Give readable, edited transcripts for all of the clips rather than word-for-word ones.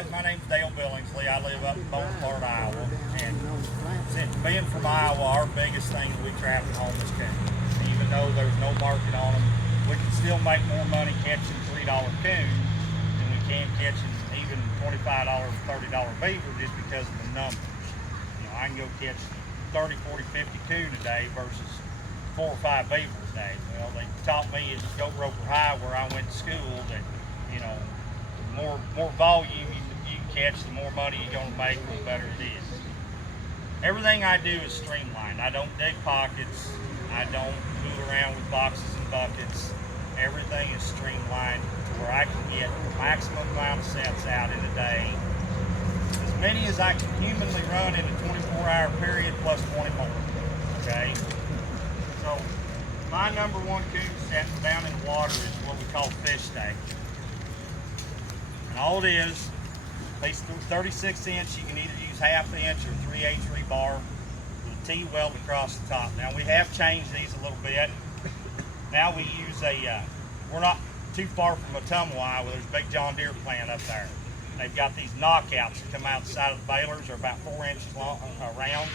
guys, my name's Dale Billingsley. I live up in Beaufort, Iowa, and since being from Iowa, our biggest thing we trap at home is coon. Even though there's no market on them, we can still make more money catching $3 coon than we can catching even $25, $30 beaver just because of the numbers. You know, I can go catch 30, 40, 50 coon a day versus 4 or 5 beaver a day. Well, they taught me at Goat Roper High, where I went to school, that, you know, the more volume you catch, the more money you're going to make, the better it is. Everything I do is streamlined. I don't dig pockets. I don't fool around with boxes and buckets. Everything is streamlined to where I can get the maximum amount of sets out in a day. As many as I can humanly run in a 24-hour period plus 20 more. Okay? So my number one coon set down in the water is what we call fish steak. And all it is, piece 36 inch, you can either use 1/2 inch or 3/8 rebar with a T-weld across the top. Now we have changed these a little bit. Now we use we're not too far from Ottumwa, Iowa. There's a big John Deere plant up there. They've got these knockouts that come out the side of the balers. They're about 4 inches long, around.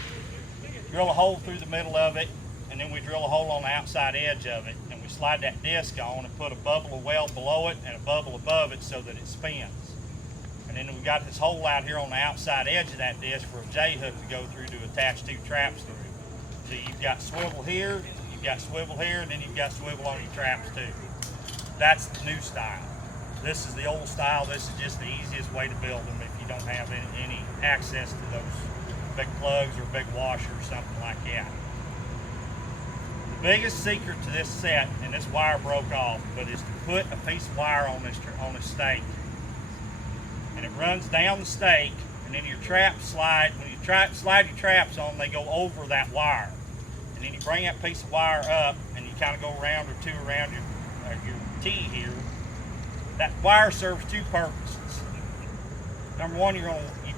Drill a hole through the middle of it, and then we drill a hole on the outside edge of it, and we slide that disc on and put a bubble of weld below it and a bubble above it so that it spins. And then we've got this hole out here on the outside edge of that disc for a J-hook to go through to attach 2 traps through. So you've got swivel here, you've got swivel here, and then you've got swivel on your traps too. That's the new style. This is the old style. This is just the easiest way to build them if you don't have any access to those big plugs or big washer or something like that. The biggest secret to this set, and this wire broke off, but is to put a piece of wire on this stake. And it runs down the stake, and then your traps slide. When you slide your traps on, they go over that wire. And then you bring that piece of wire up, and you kind of go around or 2 around your T here. That wire serves 2 purposes. Number one, you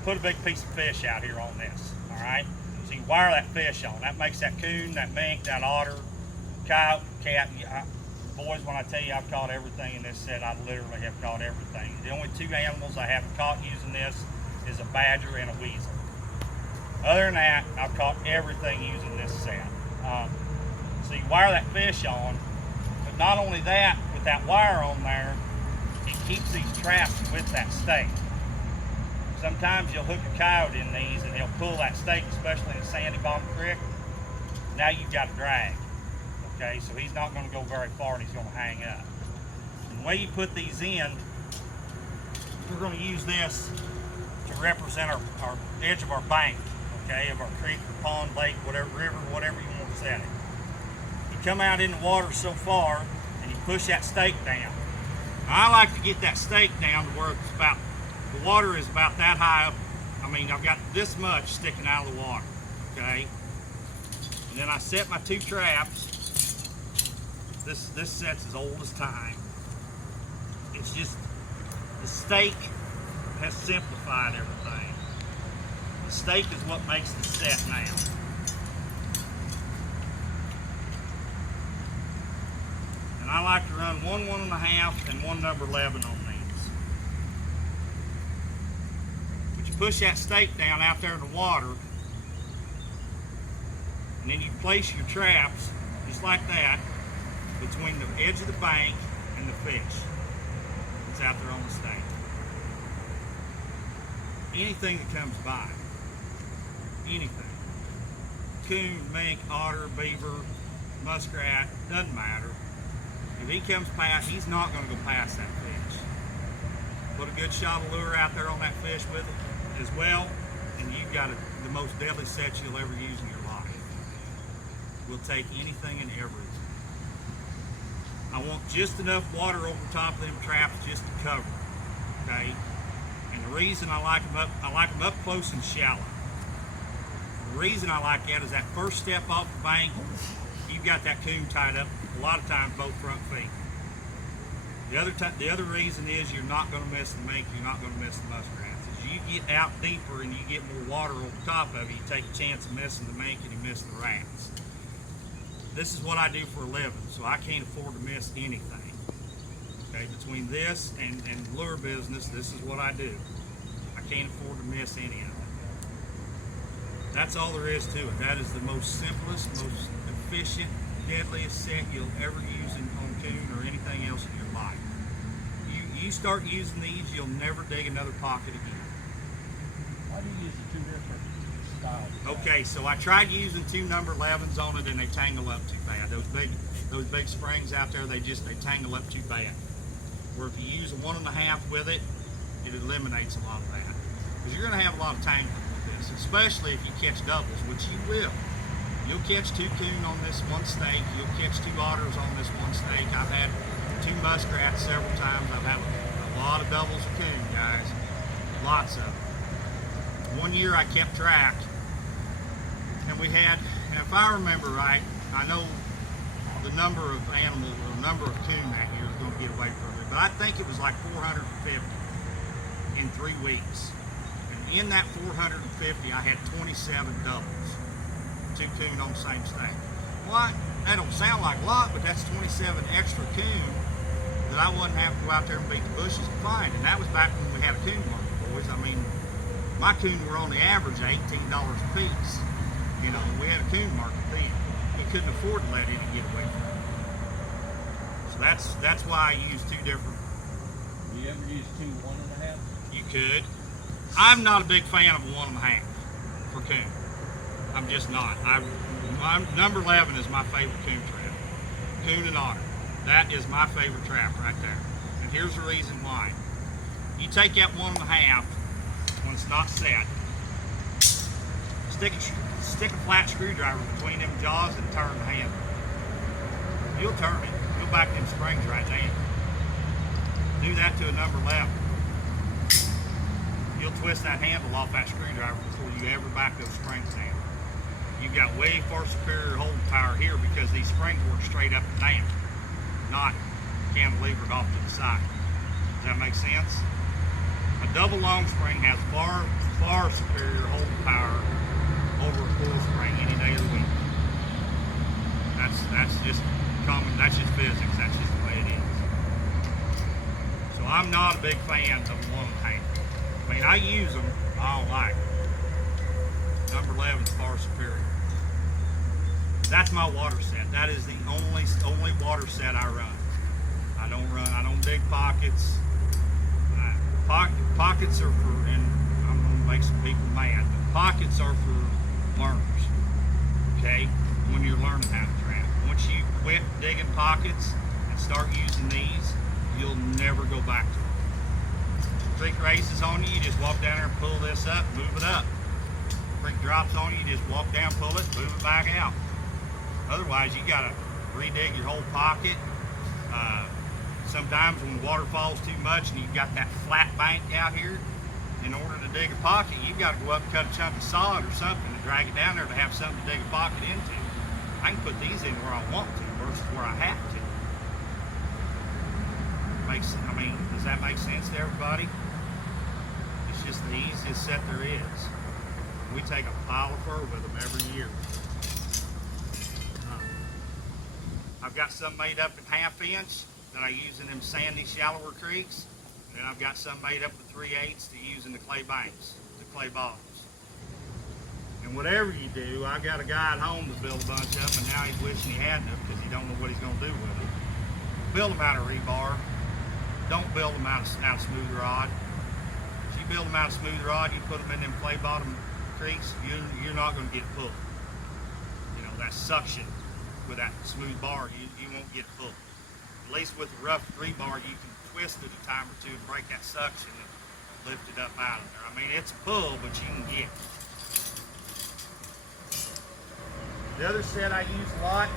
put a big piece of fish out here on this, all right? So you wire that fish on. That makes that coon, that mink, that otter, coyote, cat. Boys, when I tell you I've caught everything in this set, I literally have caught everything. The only 2 animals I haven't caught using this is a badger and a weasel. Other than that, I've caught everything using this set. So you wire that fish on, but not only that, with that wire on there, it keeps these traps with that stake. Sometimes you'll hook a coyote in these and he'll pull that stake, especially in a sandy bottom creek. Now you've got a drag. Okay, so he's not going to go very far and he's going to hang up. And the way you put these in, we're going to use this to represent our edge of our bank, okay, of our creek or pond, lake, whatever, river, whatever you want to set it. You come out in the water so far and you push that stake down. Now, I like to get that stake down to where it's about, the water is about that high up. I mean, I've got this much sticking out of the water, okay? And then I set my 2 traps. This set's as old as time. It's just, the stake has simplified everything. The stake is what makes the set now. And I like to run 1 1.5 and 1 number 11 on these. But you push that stake down out there in the water, and then you place your traps just like that between the edge of the bank and the fish that's out there on the stake. Anything that comes by, anything, coon, mink, otter, beaver, muskrat, doesn't matter. If he comes past, he's not going to go past that fish. Put a good shot of lure out there on that fish with it as well, and you've got the most deadly set you'll ever use in your life. We'll take anything and everything. I want just enough water over the top of them traps just to cover, okay? And the reason I like them up close and shallow. The reason I like that is that first step off the bank, you've got that coon tied up a lot of times both front feet. The other reason is you're not going to miss the mink, you're not going to miss the muskrats. As you get out deeper and you get more water over the top of it, you take a chance of missing the mink and you miss the rats. This is what I do for a living, so I can't afford to miss anything. Okay, between this and lure business, this is what I do. can't afford to miss any of it. That's all there is to it. That is the most simplest, most efficient, deadliest set you'll ever use on coon or anything else in your life. You start using these, you'll never dig another pocket again. Why do you use the two different styles? Okay, so I tried using 2 number 11s on it and they tangle up too bad. Those big springs out there, they tangle up too bad. Where if you use a 1.5 with it, it eliminates a lot of that. Because you're going to have a lot of tangling with this, especially if you catch doubles, which you will. You'll catch 2 coon on this one snake. You'll catch 2 otters on this one snake. I've had 2 muskrats several times. I've had a lot of doubles of coon, guys. Lots of them. One year I kept track, and we had, and if I remember right, I know the number of animals, or the number of coon that year is going to get away from it, but I think it was like 450 in 3 weeks. And in that 450, I had 27 doubles, 2 coon on the same snake. Well, that don't sound like a lot, but that's 27 extra coon that I wouldn't have to go out there and beat the bushes to find. And that was back when we had a coon market, boys. I mean, my coon were on the average $18 a piece. You know, we had a coon market then. You couldn't afford to let any get away from it. So that's why I use 2 different. Do you ever use 2 1.5? You could. I'm not a big fan of a 1.5 for coon. I'm just not. Number 11 is my favorite coon trap. Coon and otter. That is my favorite trap right there. And here's the reason why. You take that 1.5 when it's not set, stick a flat screwdriver between them jaws and turn the handle. You'll turn it. You'll back them springs right down. Do that to a number 11. You'll twist that handle off that screwdriver before you ever back those springs down. You've got way far superior holding power here because these springs work straight up and down, not cantilevered off to the side. Does that make sense? A double long spring has far superior holding power over a full spring any day of the week. That's just common. That's just physics. That's just the way it is. So I'm not a big fan of 1.5. I mean, I use them. I don't like them. Number 11 is far superior. That's my water set. That is the only water set I run. I don't dig pockets. Pockets are for, and I'm going to make some people mad, but pockets are for learners, okay, when you're learning how to trap. Once you quit digging pockets and start using these, you'll never go back to them. Creek races on you, you just walk down there and pull this up, move it up. Creek drops on you, you just walk down, pull it, move it back out. Otherwise, you got to redig your whole pocket. Sometimes when the water falls too much and you've got that flat bank out here, in order to dig a pocket, you've got to go up and cut a chunk of sod or something and drag it down there to have something to dig a pocket into. I can put these in where I want to versus where I have to. Does that make sense to everybody? It's just the easiest set there is. We take a pile of fur with them every year. I've got some made up in 1/2 inch that I use in them sandy, shallower creeks. And I've got some made up with 3/8 to use in the clay banks, the clay bottoms. And whatever you do, I got a guy at home to build a bunch of them, and now he's wishing he had them because he don't know what he's going to do with them. Build them out of rebar. Don't build them out of smooth rod. If you build them out of smooth rod, you put them in them clay bottom creeks, you're not going to get pulled. You know, that suction with that smooth bar, you won't get pulled. At least with the rough rebar, you can twist it a time or two to break that suction and lift it up out of there. I mean, it's a pull, but you can get it. The other set I use a lot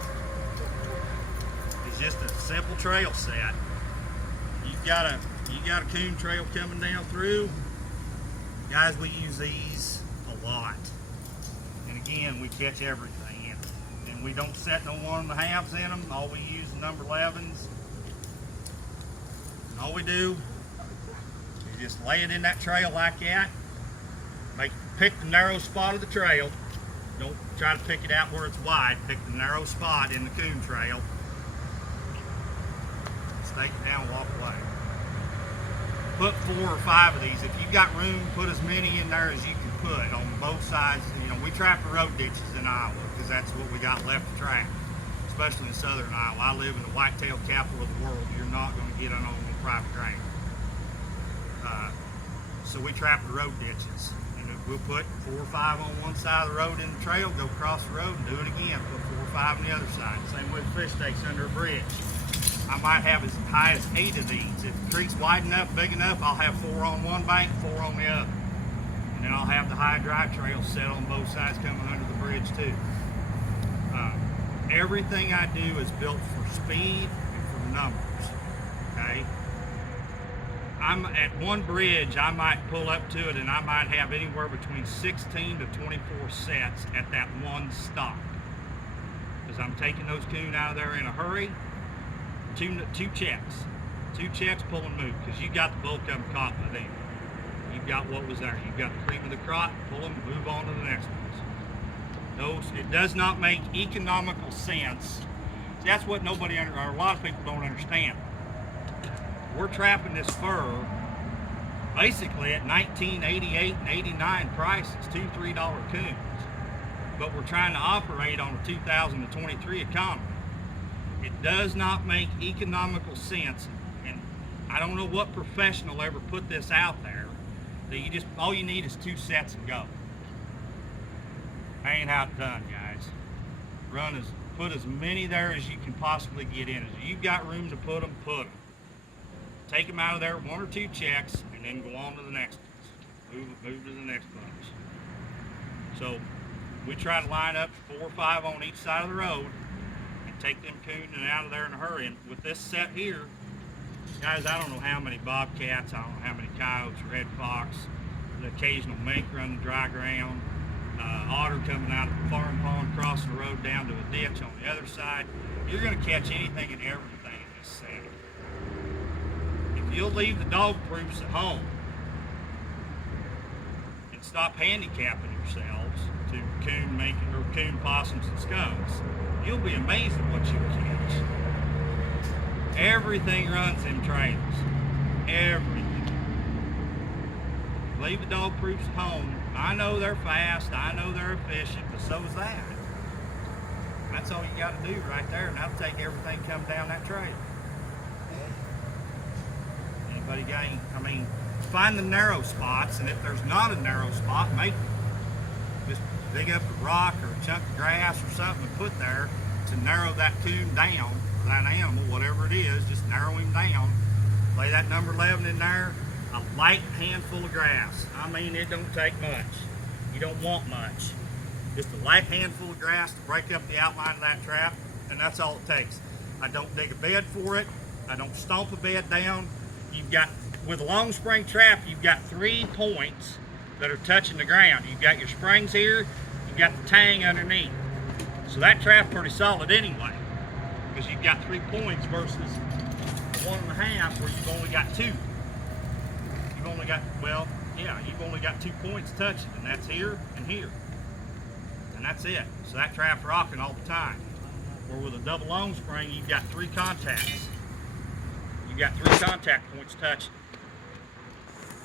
is just a simple trail set. You got a coon trail coming down through. Guys, we use these a lot. And again, we catch everything in them. And we don't set no 1.5s in them. All we use is number 11s. And all we do is just lay it in that trail like that. Pick the narrow spot of the trail. Don't try to pick it out where it's wide. Pick the narrow spot in the coon trail. Stake it down, walk away. put 4 or 5 of these. If you've got room, put as many in there as you can put on both sides. You know, we trap the road ditches in Iowa because that's what we got left to trap, especially in southern Iowa. I live in the whitetail capital of the world. You're not going to get on private ground. So we trap the road ditches. And we'll put 4 or 5 on one side of the road in the trail, go across the road and do it again. Put 4 or 5 on the other side. Same with fish stakes under a bridge. I might have as high as 8 of these. If the creek's wide enough, big enough, I'll have 4 on one bank, 4 on the other. And then I'll have the high dry trail set on both sides coming under the bridge too. Everything I do is built for speed and for numbers, okay? I'm at one bridge, I might pull up to it and I might have anywhere between 16 to 24 sets at that one stop. Because I'm taking those coon out of there in a hurry. Two checks. 2 checks, pull and move, because you got the bulk of them caught by them. You've got what was there. You've got the cream of the crop, pull them, move on to the next ones. It does not make economical sense. See, that's what or a lot of people don't understand. We're trapping this fur basically at 1988 and 89 prices, $2-3 coons. But we're trying to operate on a 2023 economy. It does not make economical sense, and I don't know what professional ever put this out there, that all you need is 2 sets and go. That ain't how it's done, guys. Put as many there as you can possibly get in. If you've got room to put them, put them. Take them out of there, 1 or 2 checks, and then go on to the next ones. Move to the next bunch. So we try to line up 4 or 5 on each side of the road and take them coon and out of there in a hurry. And with this set here, guys, I don't know how many bobcats, I don't know how many coyotes, red fox, the occasional mink running dry ground, otter coming out of the farm pond, crossing the road down to a ditch on the other side. You're going to catch anything and everything in this set. If you'll leave the dog proofs at home and stop handicapping yourselves to coon, mink, or coon, possums, and skunks, you'll be amazed at what you catch. Everything runs in trails. Everything. Leave the dog proofs at home. I know they're fast, I know they're efficient, but so is that. That's all you got to do right there, and that'll take everything come down that trail. Anybody got any, find the narrow spots, and if there's not a narrow spot, make just dig up a rock or a chunk of grass or something and put there to narrow that coon down, or that animal, whatever it is, just narrow him down. Lay that number 11 in there, a light handful of grass. It don't take much. You don't want much. Just a light handful of grass to break up the outline of that trap, and that's all it takes. I don't dig a bed for it. I don't stomp a bed down. You've got, with a long spring trap, you've got 3 points that are touching the ground. You've got your springs here, you've got the tang underneath. So that trap's pretty solid anyway, because you've got 3 points versus 1.5 where you've only got 2. You've only got, you've only got 2 points touching, and that's here and here. And that's it. So that trap's rocking all the time. Where with a double long spring, you've got 3 contacts. You've got 3 contact points touching.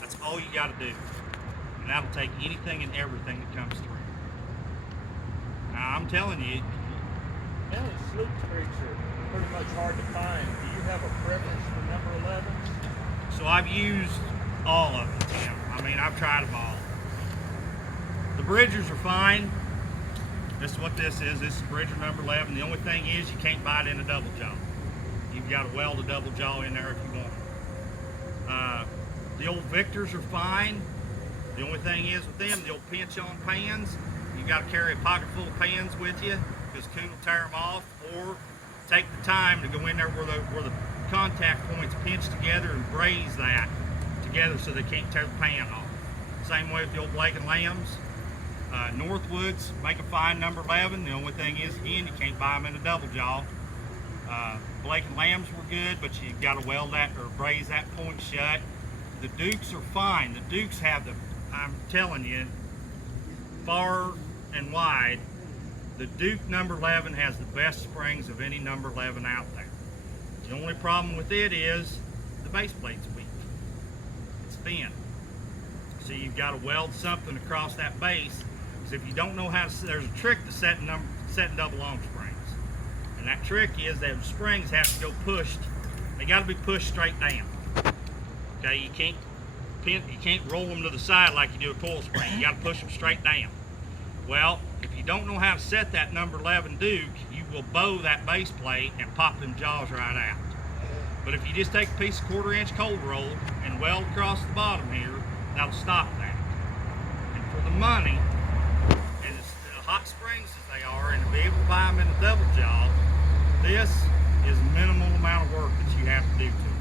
That's all you got to do. And that'll take anything and everything that comes through. Now, I'm telling you. Now, sloop creeks are pretty much hard to find. Do you have a preference for number 11? So I've used all of them, Tim. I've tried them all. The bridgers are fine. This is what this is. This is bridger number 11. The only thing is you can't buy it in a double jaw. You've got to weld a double jaw in there if you want it. The old Victors are fine. The only thing is with them, the old pinch on pans, you've got to carry a pocket full of pans with you because coon will tear them off, or take the time to go in there where the contact points pinch together and braise that together so they can't tear the pan off. Same way with the old Blake and Lambs. Northwoods make a fine number 11. The only thing is, again, you can't buy them in a double jaw. Blake and Lambs were good, but you got to weld that or braise that point shut. The Dukes are fine. The Dukes have I'm telling you, far and wide, the Duke number 11 has the best springs of any number 11 out there. The only problem with it is the base plate's weak. thin. So you've got to weld something across that base. Because if you don't know how to, there's a trick to setting double long springs. And that trick is that springs have to go pushed. They got to be pushed straight down. Okay, you can't roll them to the side like you do a coil spring. You got to push them straight down. Well, if you don't know how to set that number 11 Duke, you will bow that base plate and pop them jaws right out. But if you just take a piece of 1/4 inch cold roll and weld across the bottom here, that'll stop that. And for the money, and as hot springs as they are, and to be able to buy them in a double jaw, this is minimal amount of work that you have to do to them.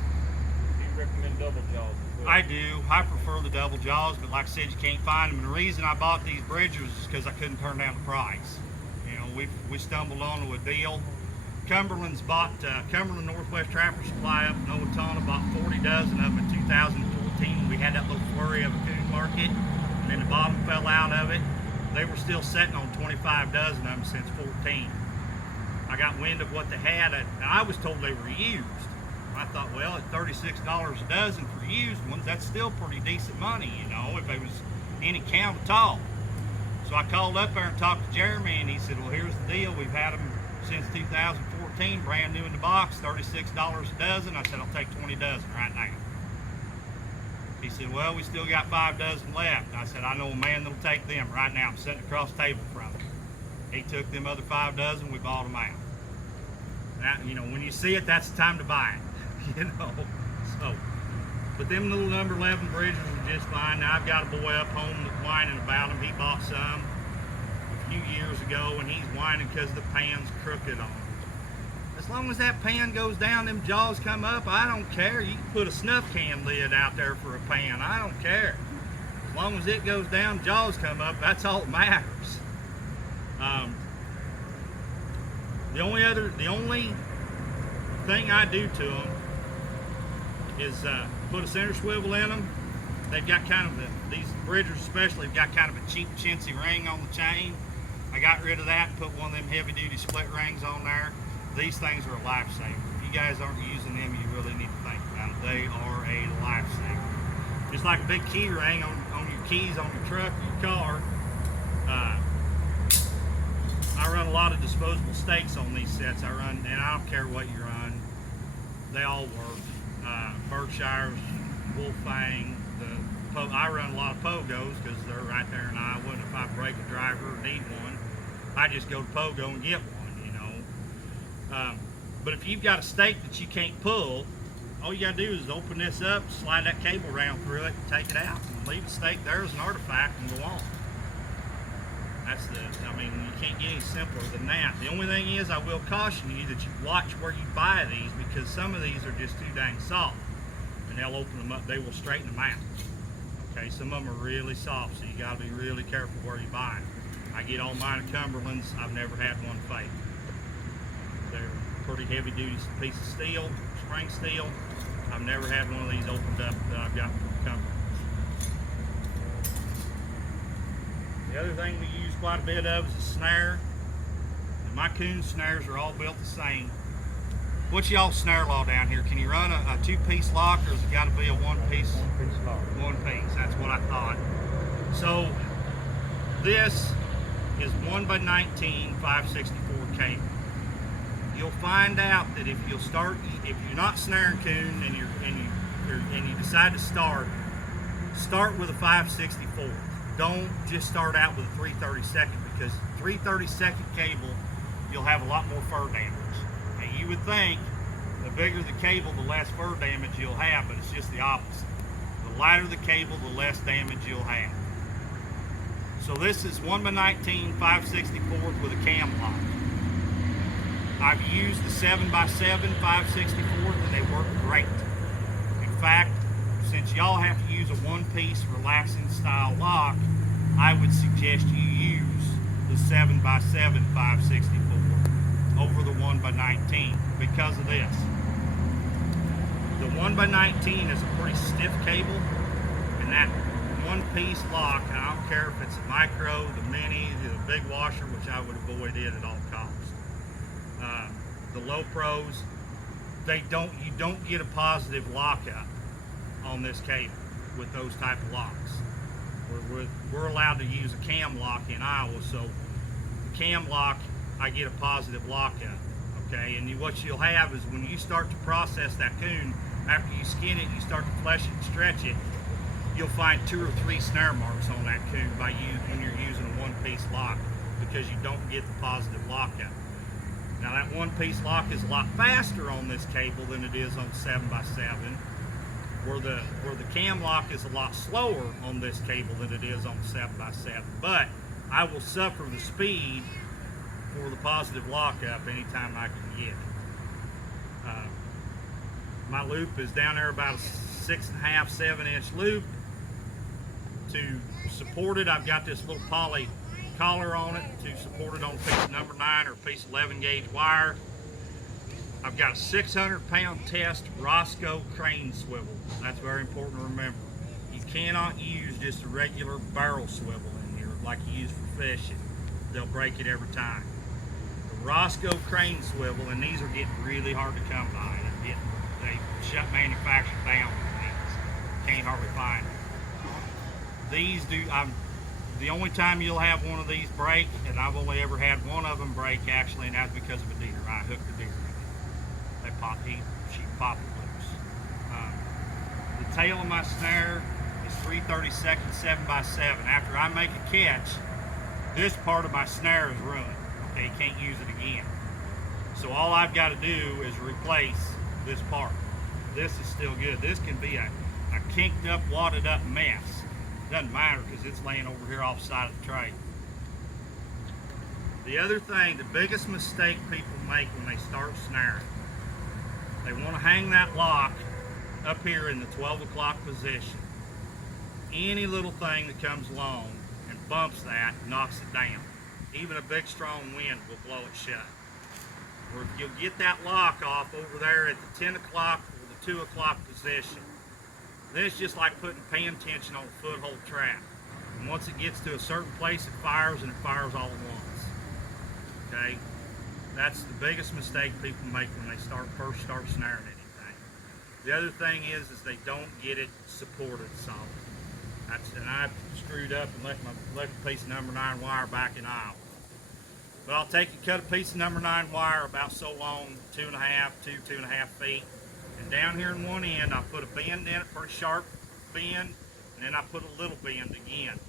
Do you recommend double jaws as well? I do. I prefer the double jaws, but like I said, you can't find them. And the reason I bought these bridgers is because I couldn't turn down the price. You know, we stumbled onto a deal. Cumberland Northwest Trapper Supply up in Owatonna bought 40 dozen of them in 2014. We had that little flurry of a coon market, and then the bottom fell out of it. They were still sitting on 25 dozen of them since 14. I got wind of what they had, and I was told they were used. I thought, well, at $36 a dozen for used ones, that's still pretty decent money, you know, if it was any count at all. So I called up there and talked to Jeremy, and he said, well, here's the deal. We've had them since 2014, brand new in the box, $36 a dozen. I said, I'll take 20 dozen right now. He said, well, we still got 5 dozen left. I said, I know a man that'll take them right now. I'm sitting across the table from him. He took them other 5 dozen, we bought them out. Now, you know, when you see it, that's the time to buy it, you know. So, but them little number 11 bridges are just fine. Now, I've got a boy up home that's whining about them. He bought some a few years ago, and he's whining because the pan's crooked on him. As long as that pan goes down, them jaws come up, I don't care. You can put a snuff can lid out there for a pan. I don't care. As long as it goes down, jaws come up, that's all that matters. The only thing I do to them is put a center swivel in them. They've got kind of these bridgers especially have got kind of a cheap chintzy ring on the chain. I got rid of that and put one of them heavy duty split rings on there. These things are a lifesaver. If you guys aren't using them, you really need to think about it. They are a lifesaver. Just like a big key ring on your keys on your truck, your car. I run a lot of disposable stakes on these sets. And I don't care what you run, they all work. Berkshire's, Wolfang, I run a lot of Pogos because they're right there in Iowa, and if I break a driver or need one, I just go to Pogo and get one, you know. But if you've got a stake that you can't pull, all you gotta do is open this up, slide that cable around through it, and take it out, and leave the stake there as an artifact and go on. You can't get any simpler than that. The only thing is, I will caution you that you watch where you buy these, because some of these are just too dang soft, and they'll open them up, they will straighten them out. Okay, some of them are really soft, so you gotta be really careful where you buy them. I get all mine at Cumberland's, I've never had one fail. They're pretty heavy duty piece of steel, spring steel. I've never had one of these opened up that I've got from Cumberland's. The other thing we use quite a bit of is a snare. And my coon snares are all built the same. What's y'all's snare law down here? Can you run a 2-piece lock, or has it got to be a 1-piece? 1-piece lock. 1 piece, that's what I thought. So this is 1x19 5/64 cable. You'll find out that if you're not snaring coon and you decide to start with a 5/64. Don't just start out with a 3/32, because 3/32 cable, you'll have a lot more fur damage. Now, you would think the bigger the cable, the less fur damage you'll have, but it's just the opposite. The lighter the cable, the less damage you'll have. So this is 1x19 5/64 with a cam lock. I've used the 7x7 5/64 and they work great. In fact, since y'all have to use a 1-piece relaxing style lock, I would suggest you use the 7x7 5/64 over the 1x19 because of this. The 1x19 is a pretty stiff cable, and that 1-piece lock, and I don't care if it's a micro, the mini, the big washer, which I would avoid it at all costs. The low pros, you don't get a positive lockup on this cable. with those type of locks. We're allowed to use a cam lock in Iowa, so the cam lock, I get a positive lockup, okay? And what you'll have is when you start to process that coon, after you skin it, you start to flesh it and stretch it, you'll find 2 or 3 snare marks on that coon when you're using a one-piece lock, because you don't get the positive lockup. Now that one-piece lock is a lot faster on this cable than it is on 7x7, where the cam lock is a lot slower on this cable than it is on 7x7. But I will suffer the speed for the positive lockup anytime I can get it. My loop is down there about a 6.5, 7-inch loop. To support it, I've got this little poly collar on it to support it on a piece of number 9 or a piece of 11 gauge wire. I've got a 600-pound test Roscoe crane swivel. That's very important to remember. You cannot use just a regular barrel swivel in here like you use for fishing. They'll break it every time. The Roscoe crane swivel, and these are getting really hard to come by. They shut manufacture down on these. Can't hardly find them. These the only time you'll have one of these break, and I've only ever had one of them break actually, and that's because of a deer. I hooked the deer in it. She popped it loose. The tail of my snare is 3/32 7x7. After I make a catch, this part of my snare is ruined. Okay, you can't use it again. So all I've got to do is replace this part. This is still good. This can be a kinked up, wadded up mess. Doesn't matter because it's laying over here off the side of the tray. The other thing, the biggest mistake people make when they start snaring, they want to hang that lock up here in the 12 o'clock position. Any little thing that comes along and bumps that knocks it down. Even a big strong wind will blow it shut. Or if you'll get that lock off over there at the 10 o'clock or the 2 o'clock position, then it's just like putting pan tension on a foothold trap. And once it gets to a certain place, it fires, and it fires all at once. Okay? That's the biggest mistake people make when they first start snaring anything. The other thing is they don't get it supported solid. And I screwed up and left a piece of number 9 wire back in Iowa. But I'll cut a piece of number 9 wire about so long, 2.5 feet. And down here in one end, I put a bend in it, pretty sharp bend, and then I put a little bend again.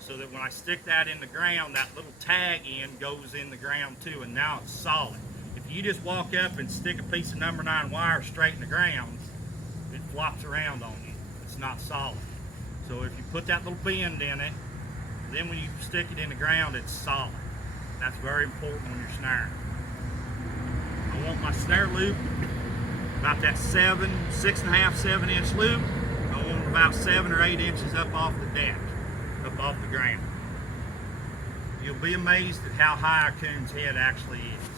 So that when I stick that in the ground, that little tag end goes in the ground too, and now it's solid. If you just walk up and stick a piece of number 9 wire straight in the ground, it flops around on you. It's not solid. So if you put that little bend in it, then when you stick it in the ground, it's solid. That's very important when you're snaring. I want my snare loop about that 6.5, 7-inch loop. I want it about 7 or 8 inches up off the deck, up off the ground. You'll be amazed at how high a coon's head actually is.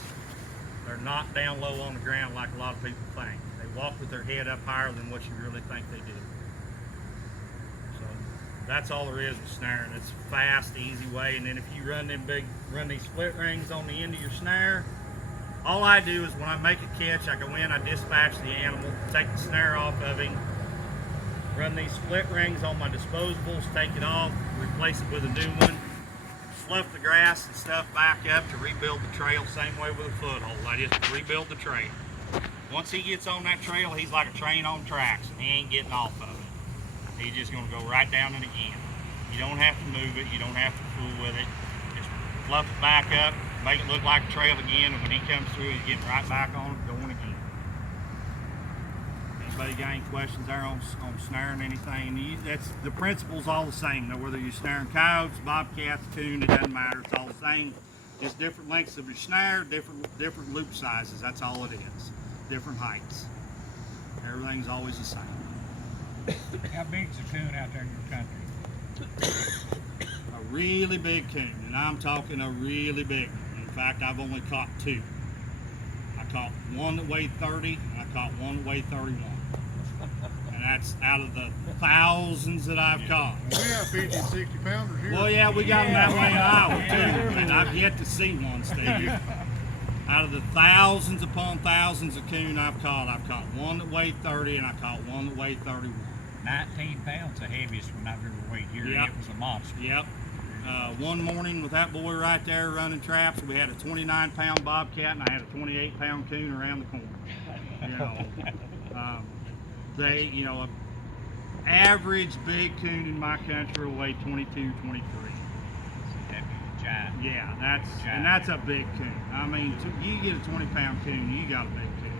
They're not down low on the ground like a lot of people think. They walk with their head up higher than what you really think they do. So that's all there is with snaring. It's a fast, easy way. And then if you run these split rings on the end of your snare, all I do is when I make a catch, I go in, I dispatch the animal, take the snare off of him, run these split rings on my disposables, take it off, replace it with a new one, slough the grass and stuff back up to rebuild the trail, same way with a foothold. I just rebuild the trail. Once he gets on that trail, he's like a train on tracks, and he ain't getting off of it. He's just gonna go right down it again. You don't have to move it, you don't have to fool with it. Just fluff it back up, make it look like a trail again, and when he comes through, he's getting right back on it, going again. Anybody got any questions there on snaring anything? That's the principle's all the same. Now, whether you're snaring coyotes, bobcats, coon, it doesn't matter. It's all the same. Just different lengths of your snare, different loop sizes. That's all it is. Different heights. Everything's always the same. How big's a coon out there in your country? A really big coon, and I'm talking a really big one. In fact, I've only caught 2. I caught one that weighed 30, and I caught one that weighed 31. And that's out of the thousands that I've caught. We have 50 and 60 pounders here. Well, yeah, we got them that way in Iowa, too. And I've yet to see one, Steve. Out of the thousands upon thousands of coon I've caught one that weighed 30, and I caught one that weighed 31. 19 pounds, the heaviest one I've ever weighed here. Yep. And it was a monster. Yep. One morning with that boy right there running traps, we had a 29-pound bobcat and I had a 28-pound coon around the corner. You know, they, you know, average big coon in my country will weigh 22, 23. That'd be a giant. Yeah, that's a big coon. I mean, you get a 20-pound coon, you got a big coon.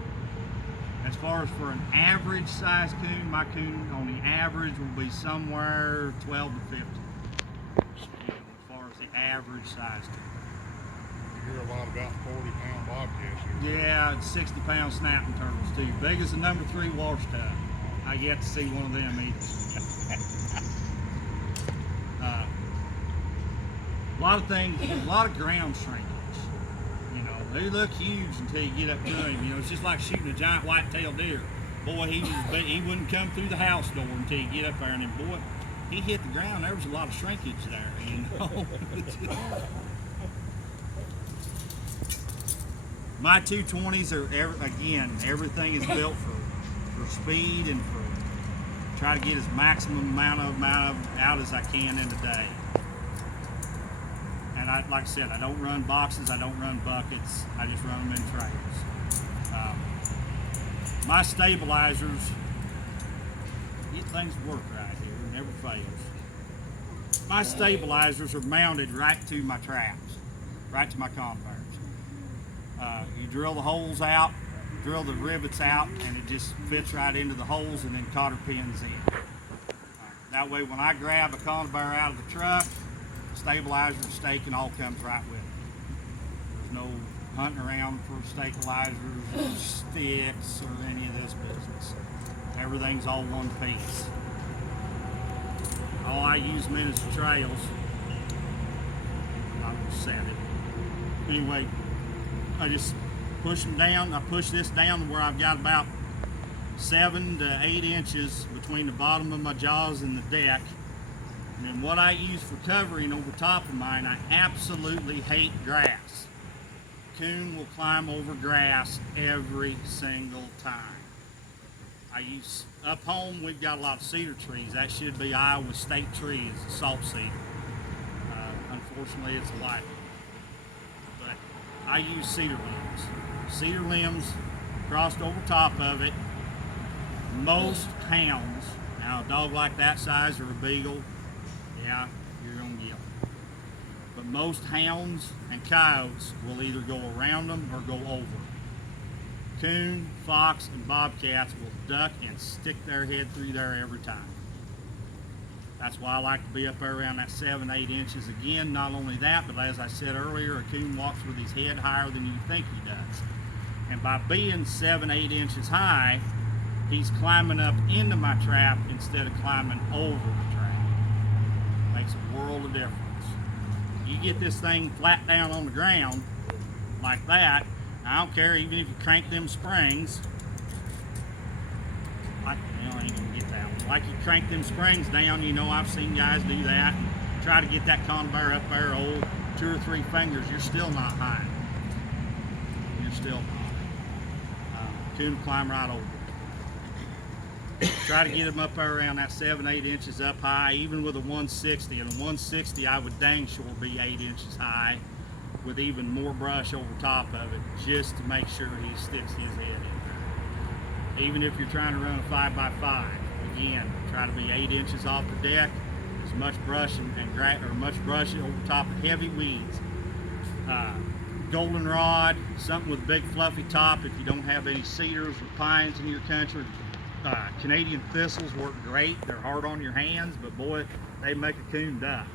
As far as for an average size coon, my coon on the average will be somewhere 12 to 15. As far as the average size coon. You hear a lot about 40-pound bobcats here. Yeah, 60-pound snapping turtles too. Big as the number 3 wash tub. I yet to see one of them either. A lot of things, a lot of ground shrinkage. You know, they look huge until you get up to them. You know, it's just like shooting a giant white-tailed deer. Boy, he wouldn't come through the house door until you get up there, and then boy, he hit the ground. There was a lot of shrinkage there. You know. My 220s are again, everything is built for speed and for try to get as maximum amount of out as I can in a day. And like I said, I don't run boxes, I don't run buckets, I just run them in trays. My stabilizers, these things work right here, it never fails. My stabilizers are mounted right to my traps, right to my conveyors. You drill the holes out, drill the rivets out, and it just fits right into the holes and then cotter pins in. That way when I grab a conveyor out of the truck, stabilizer and staking all comes right with it. There's no hunting around for stabilizers or sticks or any of this business. Everything's all one piece. All I use them in is the trails. I'm gonna set it. Anyway, I just push them down. I push this down to where I've got about 7 to 8 inches between the bottom of my jaws and the deck. And then what I use for covering over top of mine, I absolutely hate grass. Coon will climb over grass every single time. I use, up home we've got a lot of cedar trees. That should be Iowa state trees, salt cedar. Unfortunately it's a light. But I use cedar limbs. Cedar limbs crossed over top of it. Most hounds, now a dog like that size or a beagle, yeah, you're gonna get them. But most hounds and coyotes will either go around them or go over them. Coon, fox, and bobcats will duck and stick their head through there every time. That's why I like to be up there around that 7, 8 inches. Again, not only that, but as I said earlier, a coon walks with his head higher than you think he does. And by being 7, 8 inches high, he's climbing up into my trap instead of climbing over the trap. Makes a world of difference. You get this thing flat down on the ground like that, I don't care, even if you crank them springs, like, you know, I ain't gonna get that one. Like you crank them springs down, you know, I've seen guys do that and try to get that conveyor up there, 2 or 3 fingers, you're still not high. You're still not. Coon will climb right over. Try to get them up there around that 7, 8 inches up high, even with a 160. And a 160 I would dang sure be 8 inches high with even more brush over top of it, just to make sure he sticks his head in there. Even if you're trying to run a 5x5, again, try to be 8 inches off the deck, as much brush much brush over top of heavy weeds. Goldenrod, something with a big fluffy top if you don't have any cedars or pines in your country. Canadian thistles work great. They're hard on your hands, but boy, they make a coon duck.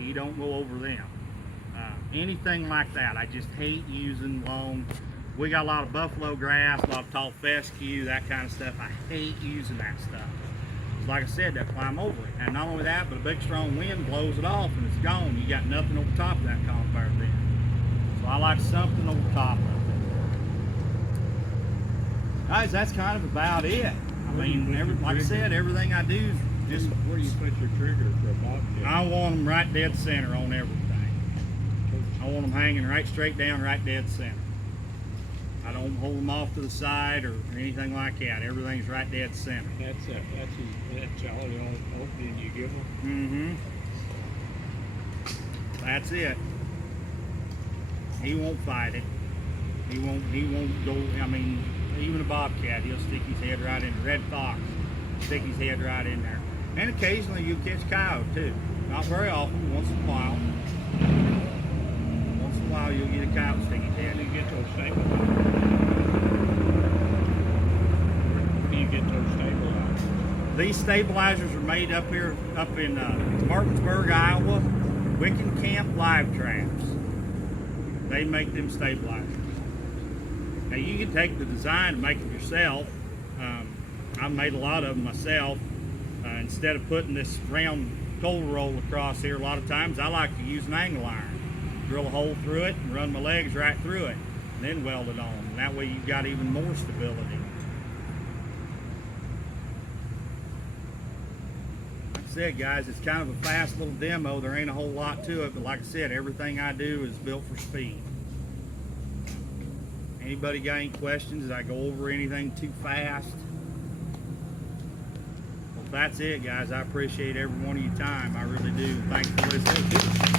You don't go over them. Anything like that, I just hate using long. We got a lot of buffalo grass, a lot of tall fescue, that kind of stuff. I hate using that stuff. Like I said, they'll climb over it. And not only that, but a big strong wind blows it off and it's gone. You got nothing over top of that conveyor then. So I like something over top of it. Guys, that's kind of about it. I mean, like I said, everything I do is just... Where do you put your trigger for a bobcat? I want them right dead center on everything. I want them hanging right straight down, right dead center. I don't hold them off to the side or anything like that. Everything's right dead center. That's all the opening you give them. That's it. He won't fight it. He won't go, I mean, even a bobcat, he'll stick his head right in. Red fox, stick his head right in there. And occasionally you'll catch coyote too. Not very often, once in a while. Once in a while you'll get a coyote stick his head Where do in. you get those stabilizers? Where do you get those stabilizers? These stabilizers are made up here, up in Martinsburg, Iowa. Wicken Camp Live Traps. They make them stabilizers. Now you can take the design and make it yourself. I've made a lot of them myself. Instead of putting this round cold roll across here, a lot of times I like to use an angle iron. Drill a hole through it and run my legs right through it, and then weld it on. And that way you've got even more stability. Like I said, guys, it's kind of a fast little demo. There ain't a whole lot to it, but like I said, everything I do is built for speed. Anybody got any questions? Did I go over anything too fast? Well, that's it, guys. I appreciate every one of your time. I really do. Thanks for listening.